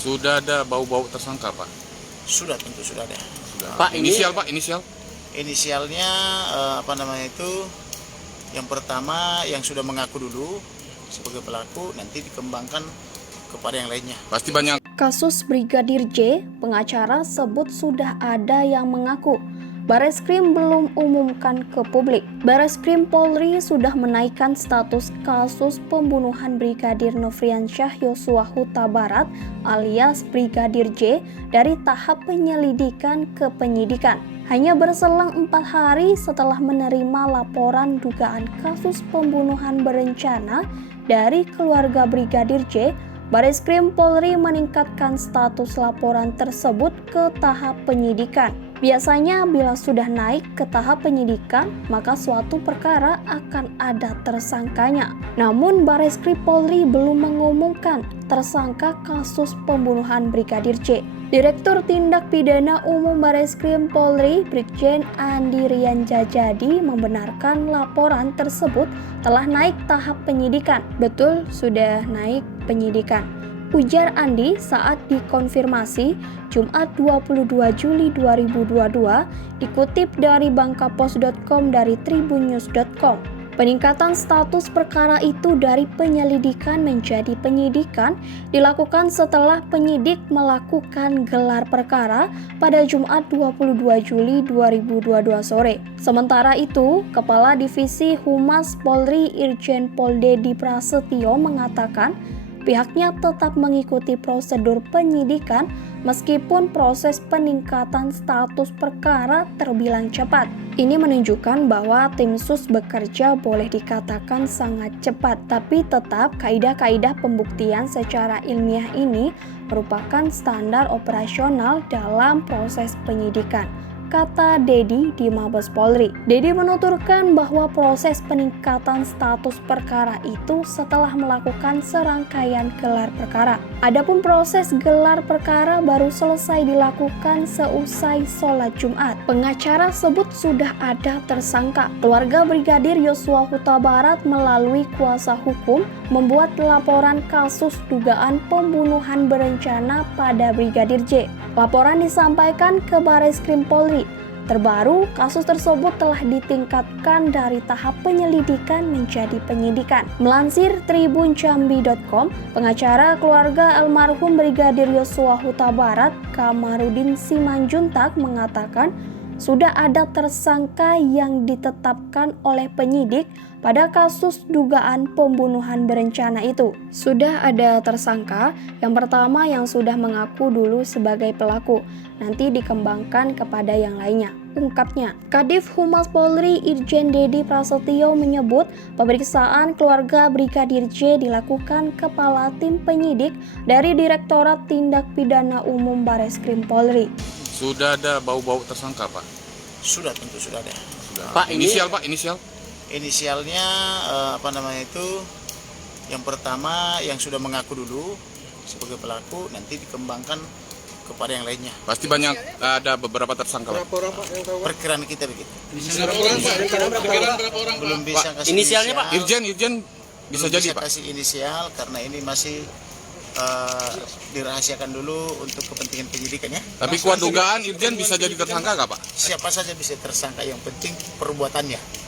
Sudah ada bau-bau tersangka, Pak? Sudah, tentu sudah ada. Sudah. Pak, ini- Inisial, Pak, inisial? Inisialnya yang pertama yang sudah mengaku dulu sebagai pelaku, nanti dikembangkan kepada yang lainnya. Pasti banyak. Kasus Brigadir J, pengacara sebut sudah ada yang mengaku. Bareskrim belum umumkan ke publik. Bareskrim Polri sudah menaikkan status kasus pembunuhan Brigadir Nofriansyah Yosua Huta Barat alias Brigadir J dari tahap penyelidikan ke penyidikan. Hanya berselang 4 hari setelah menerima laporan dugaan kasus pembunuhan berencana dari keluarga Brigadir J, Bareskrim Polri meningkatkan status laporan tersebut ke tahap penyidikan. Biasanya bila sudah naik ke tahap penyidikan, maka suatu perkara akan ada tersangkanya. Namun Bareskrim Polri belum mengumumkan tersangka kasus pembunuhan Brigadir J. Direktur Tindak Pidana Umum Bareskrim Polri, Brigjen Andi Rian Jajadi membenarkan laporan tersebut telah naik tahap penyidikan. Betul, sudah naik penyidikan, ujar Andi saat dikonfirmasi Jumat 22 Juli 2022 dikutip dari bangkapos.com dari tribunnews.com. Peningkatan status perkara itu dari penyelidikan menjadi penyidikan dilakukan setelah penyidik melakukan gelar perkara pada Jumat 22 Juli 2022 sore. Sementara itu, Kepala Divisi Humas Polri Irjen Pol Dedi Prasetyo mengatakan pihaknya tetap mengikuti prosedur penyidikan meskipun proses peningkatan status perkara terbilang cepat. Ini menunjukkan bahwa tim sus bekerja boleh dikatakan sangat cepat, tapi tetap kaidah-kaidah pembuktian secara ilmiah ini merupakan standar operasional dalam proses penyidikan, kata Dedi di Mabes Polri. Dedi menuturkan bahwa proses peningkatan status perkara itu setelah melakukan serangkaian gelar perkara. Adapun proses gelar perkara baru selesai dilakukan seusai sholat Jumat. Pengacara sebut sudah ada tersangka. Keluarga Brigadir Yosua Huta Barat melalui kuasa hukum membuat laporan kasus dugaan pembunuhan berencana pada Brigadir J. Laporan disampaikan ke Bareskrim Polri. Terbaru, kasus tersebut telah ditingkatkan dari tahap penyelidikan menjadi penyidikan. Melansir tribunjambi.com, pengacara keluarga almarhum Brigadir Yosua Huta Barat, Kamarudin Simanjuntak mengatakan sudah ada tersangka yang ditetapkan oleh penyidik pada kasus dugaan pembunuhan berencana itu. Sudah ada tersangka, yang pertama yang sudah mengaku dulu sebagai pelaku, nanti dikembangkan kepada yang lainnya, ungkapnya. Kadif Humas Polri Irjen Dedi Prasetyo menyebut pemeriksaan keluarga Brigadir J dilakukan Kepala Tim Penyidik dari Direktorat Tindak Pidana Umum Bareskrim Polri. Sudah ada bau-bau tersangka, Pak? Sudah, tentu sudah ada. Sudah. Pak, ini- Inisial, Pak, inisial? Inisialnya yang pertama yang sudah mengaku dulu sebagai pelaku, nanti dikembangkan kepada yang lainnya. Pasti banyak, ada beberapa tersangka, Pak. Perkiraan kita begitu. Berapa orang? Belum bisa kasih Inisialnya, Pak? Irjen bisa Belum jadi, Pak? kasih inisial karena ini masih dirahasiakan dulu untuk kepentingan penyidikannya. Tapi kuat dugaan Irjen bisa jadi tersangka nggak, Pak? Siapa saja bisa tersangka, yang penting perbuatannya.